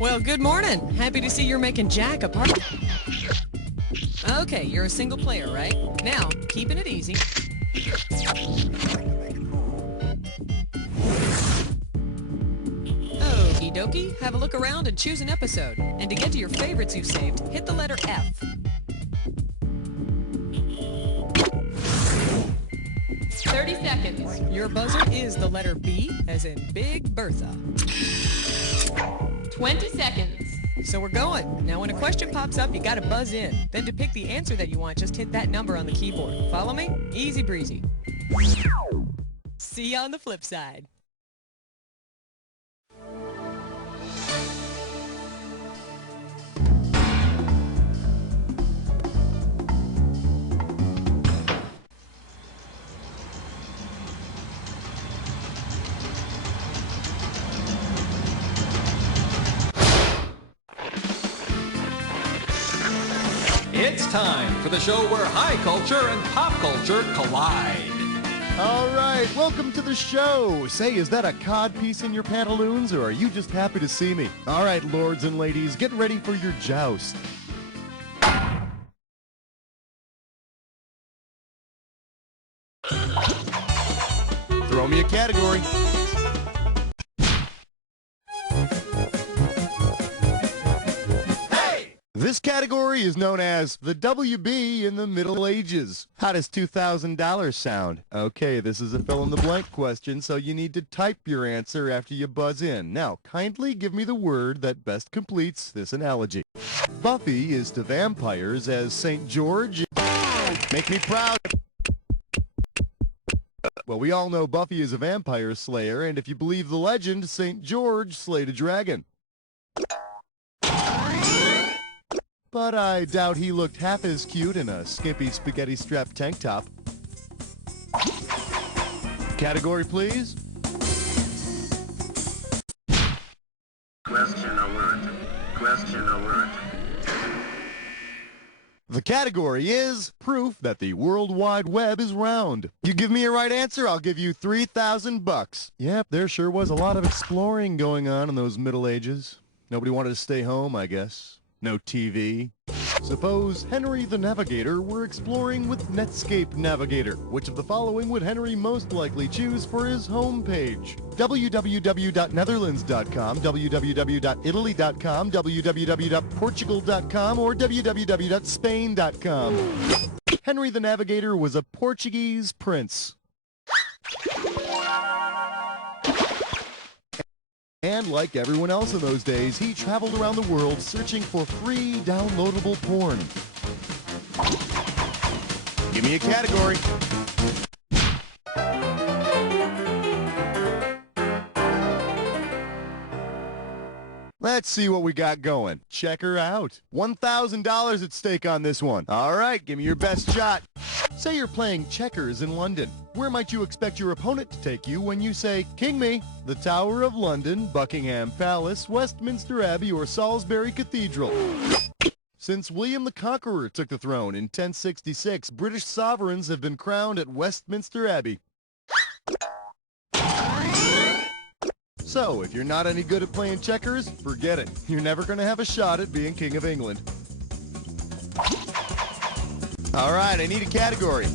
Well, good morning. Happy to see you're making Jack a part. Okay, you're a single player, right? Now, keeping it easy. Okie dokie, have a look around and choose an episode. And to get to your favorites you saved, hit the letter F. 30 seconds. Your buzzer is the letter B, as in Big Bertha. 20 seconds. So we're going. Now when a question pops up, you gotta buzz in. Then to pick the answer that you want, just hit that number on the keyboard. Follow me? Easy breezy. See you on the flip side. It's time for the show where high culture and pop culture collide. All right, welcome to the show. Say, is that a cod piece in your pantaloons, or are you just happy to see me? All right, lords and ladies, get ready for your joust. Throw me a category. This category is known as the WB in the Middle Ages. How does $2,000 sound? Okay, this is a fill-in-the-blank question, so you need to type your answer after you buzz in. Now, kindly give me the word that best completes this analogy. Buffy is to vampires as St. George. Make me proud. Well, we all know Buffy is a vampire slayer, and if you believe the legend, St. George slayed a dragon. But I doubt he looked half as cute in a skimpy spaghetti-strap tank top. Category, please. Question alert. Question alert. The category is proof that the World Wide Web is round. You give me a right answer, I'll give you $3,000. Yep, there sure was a lot of exploring going on in those Middle Ages. Nobody wanted to stay home, I guess. No TV. Suppose Henry the Navigator were exploring with Netscape Navigator. Which of the following would Henry most likely choose for his home page? www.netherlands.com, www.italy.com, www.portugal.com, or www.spain.com. Henry the Navigator was a Portuguese prince. And like everyone else in those days, he traveled around the world searching for free downloadable porn. Give me a category. Let's see what we got going. Check her out. $1,000 at stake on this one. All right, give me your best shot. Say you're playing checkers in London. Where might you expect your opponent to take you when you say, "King me"? The Tower of London, Buckingham Palace, Westminster Abbey, or Salisbury Cathedral? Since William the Conqueror took the throne in 1066, British sovereigns have been crowned at Westminster Abbey. So, if you're not any good at playing checkers, forget it. You're never going to have a shot at being King of England. All right, I need a category.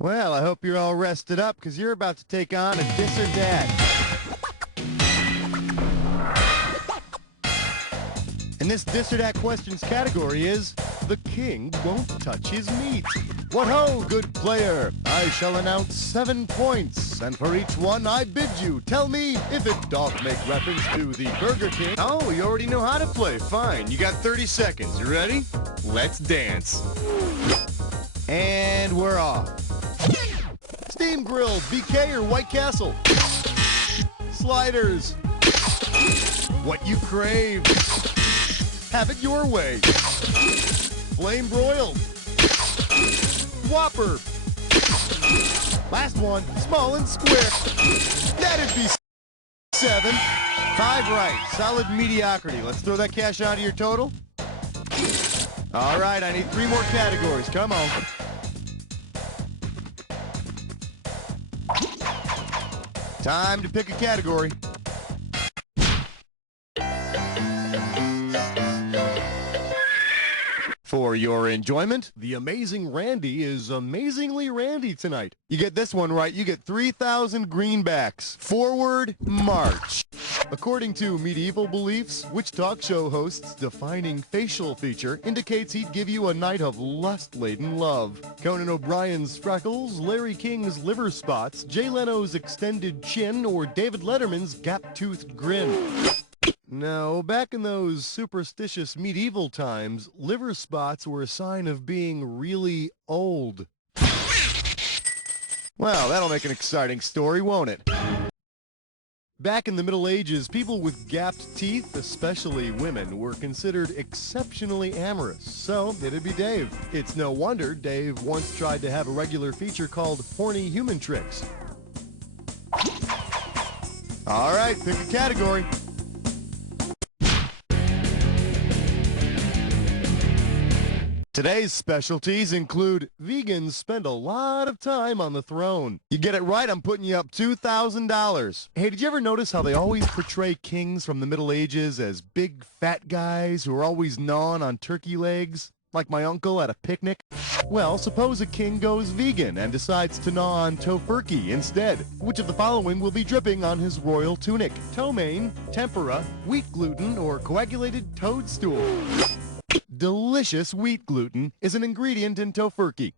Well, I hope you're all rested up, because you're about to take on a Dis or Dat. And this Dis or Dat questions category is, the king won't touch his meat. What ho, good player! I shall announce 7 points, and for each one I bid you tell me if it doth make reference to the Burger King. Oh, you already know how to play. Fine, you got 30 seconds. You ready? Let's dance. And we're off. Steam Grill, BK or White Castle? Sliders. What you crave. Have it your way. Flame broiled. Whopper. Last one, small and square. That'd be 7. 5 right. Solid mediocrity. Let's throw that cash onto your total. All right, I need 3 more categories. Come on. Time to pick a category. For your enjoyment, the amazing Randy is amazingly Randy tonight. You get this one right, you get 3,000 greenbacks. Forward march. According to medieval beliefs, which talk show host's defining facial feature indicates he'd give you a night of lust-laden love? Conan O'Brien's freckles, Larry King's liver spots, Jay Leno's extended chin, or David Letterman's gap-toothed grin? No, back in those superstitious medieval times, liver spots were a sign of being really old. Well, that'll make an exciting story, won't it? Back in the Middle Ages, people with gapped teeth, especially women, were considered exceptionally amorous. So, it'd be Dave. It's no wonder Dave once tried to have a regular feature called Horny Human Tricks. All right, pick a category. Today's specialties include vegans spend a lot of time on the throne. You get it right, I'm putting you up $2,000. Hey, did you ever notice how they always portray kings from the Middle Ages as big fat guys who are always gnawing on turkey legs? Like my uncle at a picnic? Well, suppose a king goes vegan and decides to gnaw on tofurkey instead. Which of the following will be dripping on his royal tunic? Ptomaine, tempura, wheat gluten, or coagulated toadstool? Delicious wheat gluten is an ingredient in tofurkey.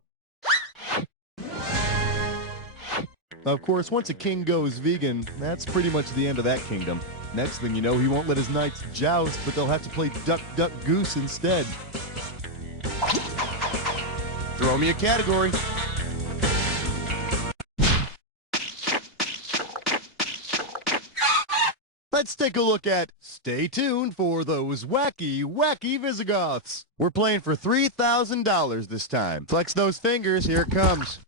Of course, once a king goes vegan, that's pretty much the end of that kingdom. Next thing you know, he won't let his knights joust, but they'll have to play duck, duck, goose instead. Throw me a category. Let's take a look at Stay Tuned for Those Wacky, Wacky Visigoths. We're playing for $3,000 this time. Flex those fingers, here it comes.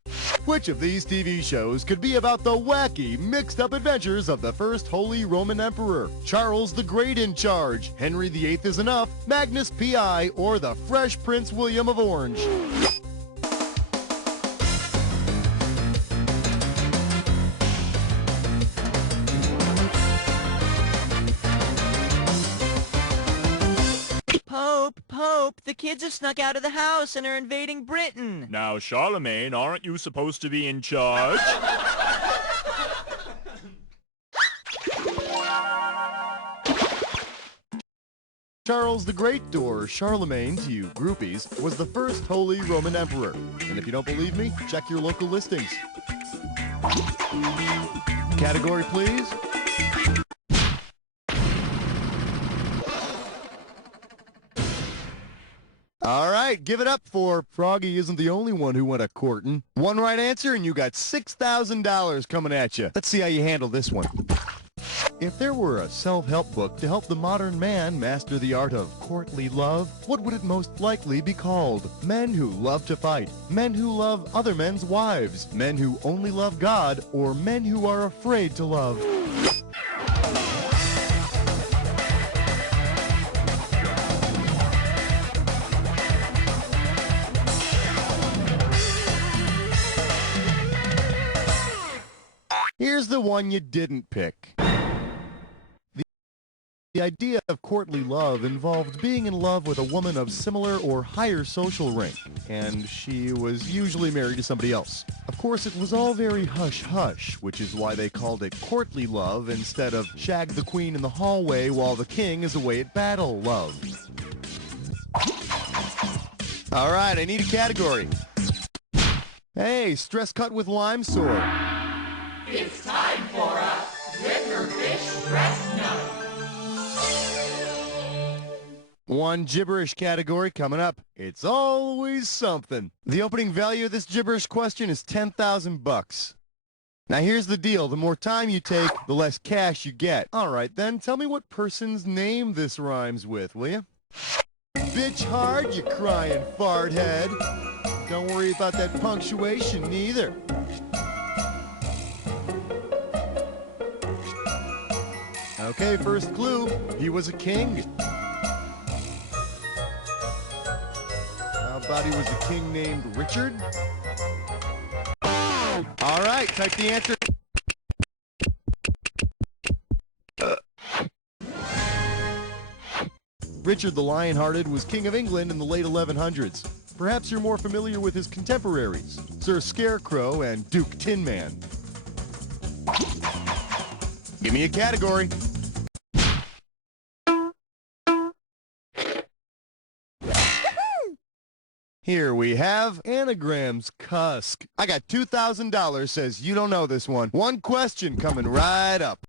Which of these TV shows could be about the wacky, mixed-up adventures of the first Holy Roman Emperor? Charles the Great in charge, Henry VIII is enough, Magnus P.I., or the Fresh Prince William of Orange? Pope, the kids have snuck out of the house and are invading Britain. Now, Charlemagne, aren't you supposed to be in charge? Charles the Great, or Charlemagne to you groupies, was the first Holy Roman Emperor. And if you don't believe me, check your local listings. Category, please. All right, give it up for Froggy isn't the only one who went a-courtin'. One right answer and you got $6,000 coming at you. Let's see how you handle this one. If there were a self-help book to help the modern man master the art of courtly love, what would it most likely be called? Men Who Love to Fight, Men Who Love Other Men's Wives, Men Who Only Love God, or Men Who Are Afraid to Love? Here's the one you didn't pick. The idea of courtly love involved being in love with a woman of similar or higher social rank, and she was usually married to somebody else. Of course, it was all very hush-hush, which is why they called it courtly love instead of shag the queen in the hallway while the king is away at battle love. All right, I need a category. Hey, stress cut with lime sore. It's time for a Gibberfish Stress Note. One gibberish category coming up. It's always something. The opening value of this gibberish question is $10,000. Now here's the deal. The more time you take, the less cash you get. All right then, tell me what person's name this rhymes with, will you? Bitch hard, you crying fart head. Don't worry about that punctuation neither. Okay, first clue. He was a king. How about he was a king named Richard? All right, type the answer. Richard the Lionhearted was King of England in the late 1100s. Perhaps you're more familiar with his contemporaries, Sir Scarecrow and Duke Tin Man. Give me a category. Here we have anagrams cusk. I got $2,000 says you don't know this one. One question coming right up.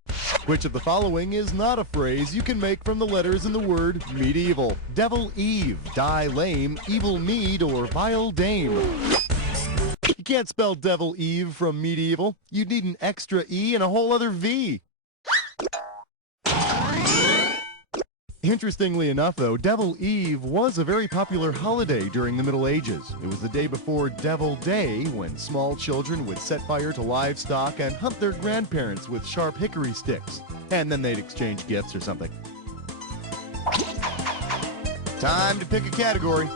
Which of the following is not a phrase you can make from the letters in the word medieval? Devil Eve, die lame, evil mead, or vile dame? You can't spell Devil Eve from medieval. You'd need an extra E and a whole other V. Interestingly enough, though, Devil Eve was a very popular holiday during the Middle Ages. It was the day before Devil Day, when small children would set fire to livestock and hunt their grandparents with sharp hickory sticks. And then they'd exchange gifts or something. Time to pick a category.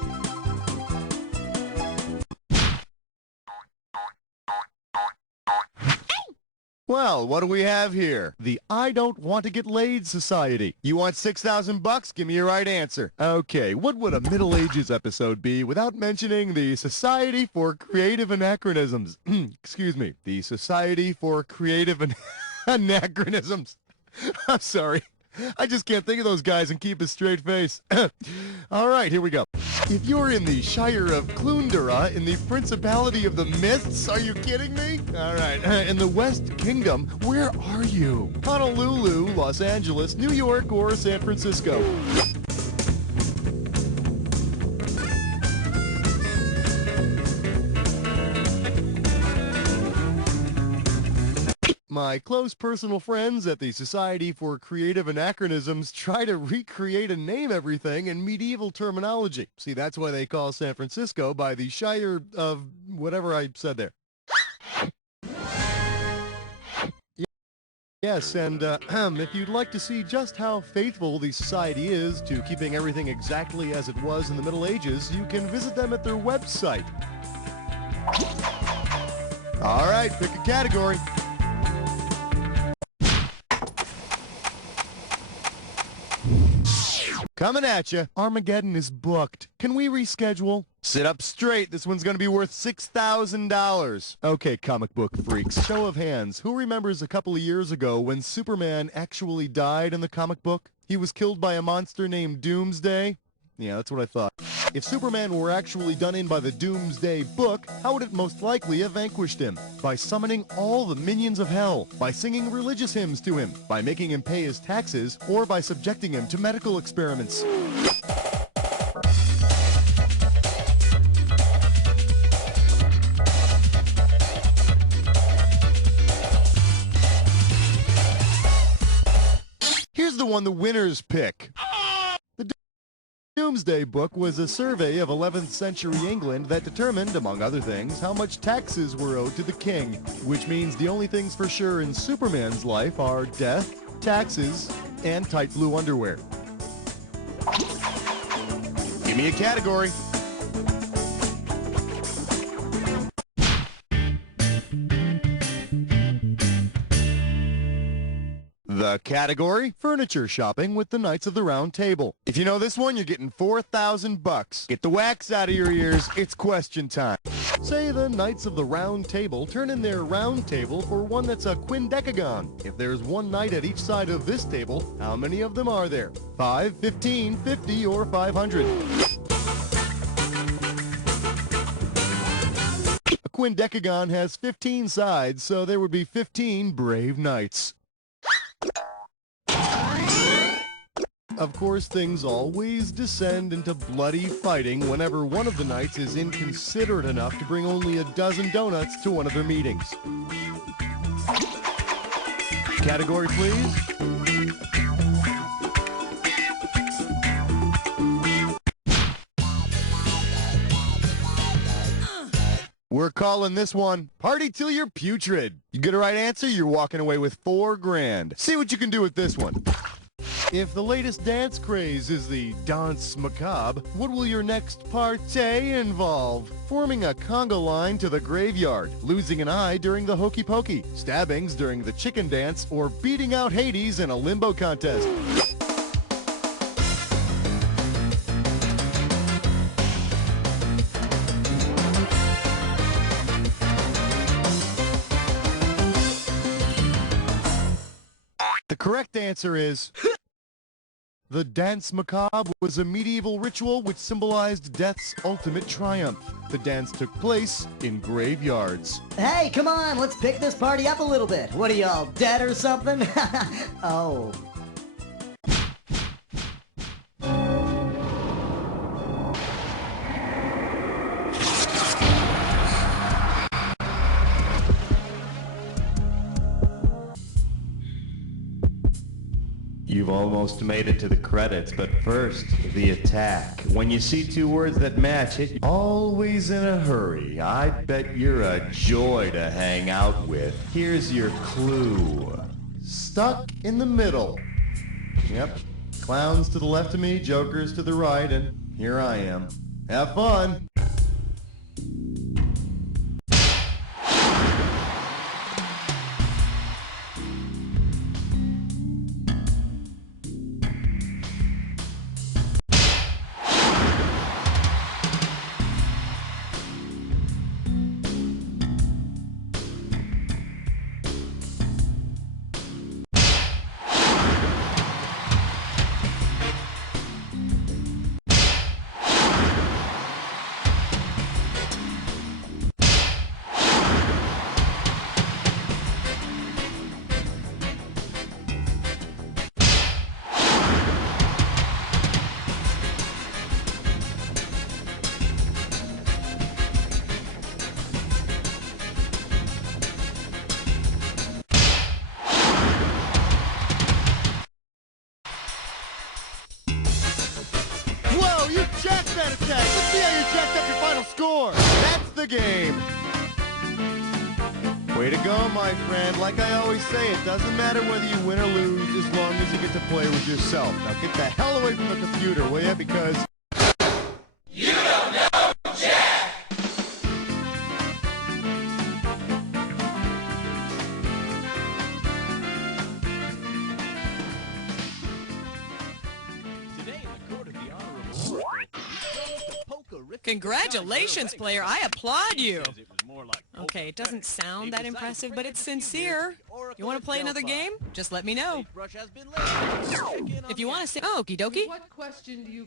Well, what do we have here? The I Don't Want to Get Laid Society. You want 6,000 bucks? Give me your right answer. Okay, what would a Middle Ages episode be without mentioning the Society for Creative Anachronisms? Excuse me, the Society for Creative Anachronisms. I'm sorry. I just can't think of those guys and keep a straight face. All right, here we go. If you're in the Shire of Clundara in the Principality of the Mists, are you kidding me? All right, in the West Kingdom, where are you? Honolulu, Los Angeles, New York, or San Francisco? My close personal friends at the Society for Creative Anachronisms try to recreate and name everything in medieval terminology. See, that's why they call San Francisco by the Shire of whatever I said there. Yes, and if you'd like to see just how faithful the Society is to keeping everything exactly as it was in the Middle Ages, you can visit them at their website. All right, pick a category. Coming at you. Armageddon is booked. Can we reschedule? Sit up straight. This one's going to be worth $6,000. Okay, comic book freaks. Show of hands. Who remembers a couple of years ago when Superman actually died in the comic book? He was killed by a monster named Doomsday? Yeah, that's what I thought. If Superman were actually done in by the Doomsday book, how would it most likely have vanquished him? By summoning all the minions of hell, by singing religious hymns to him, by making him pay his taxes, or by subjecting him to medical experiments. Here's the one the winners pick. Doomsday Book was a survey of 11th century England that determined, among other things, how much taxes were owed to the king, which means the only things for sure in Superman's life are death, taxes, and tight blue underwear. Give me a category. The category, furniture shopping with the Knights of the Round Table. If you know this one, you're getting 4,000 bucks. Get the wax out of your ears. It's question time. Say the Knights of the Round Table turn in their round table for one that's a quindecagon. If there's one knight at each side of this table, how many of them are there? 5, 15, 50, or 500? A quindecagon has 15 sides, so there would be 15 brave knights. Of course, things always descend into bloody fighting whenever one of the knights is inconsiderate enough to bring only a dozen donuts to one of their meetings. Category, please. We're calling this one Party Till You're Putrid. You get a right answer, you're walking away with $4,000. See what you can do with this one. If the latest dance craze is the danse macabre, what will your next partay involve? Forming a conga line to the graveyard, losing an eye during the hokey pokey, stabbings during the chicken dance, or beating out Hades in a limbo contest. The correct answer is... The dance macabre was a medieval ritual which symbolized death's ultimate triumph. The dance took place in graveyards. Hey, come on, let's pick this party up a little bit. What are y'all, dead or something? Oh. You've almost made it to the credits, but first, the attack. When you see two words that match it, always in a hurry. I bet you're a joy to hang out with. Here's your clue. Stuck in the middle. Yep. Clowns to the left of me, jokers to the right, and here I am. Have fun! Whoa, you jacked that attack! Let's see how you jacked up your final score! That's the game! Way to go, my friend. Like I always say, it doesn't matter whether you win or lose as long as you get to play with yourself. Now get the hell away from the computer, will ya? Because... You don't know Jack! Today in the court of the honorable Congratulations, player. I applaud you. says it was more like Okay, it doesn't sound that impressive, but it's sincere. You want to play another game? Just let me know. Brush has been laid. If you want to say, okie dokie. What question do you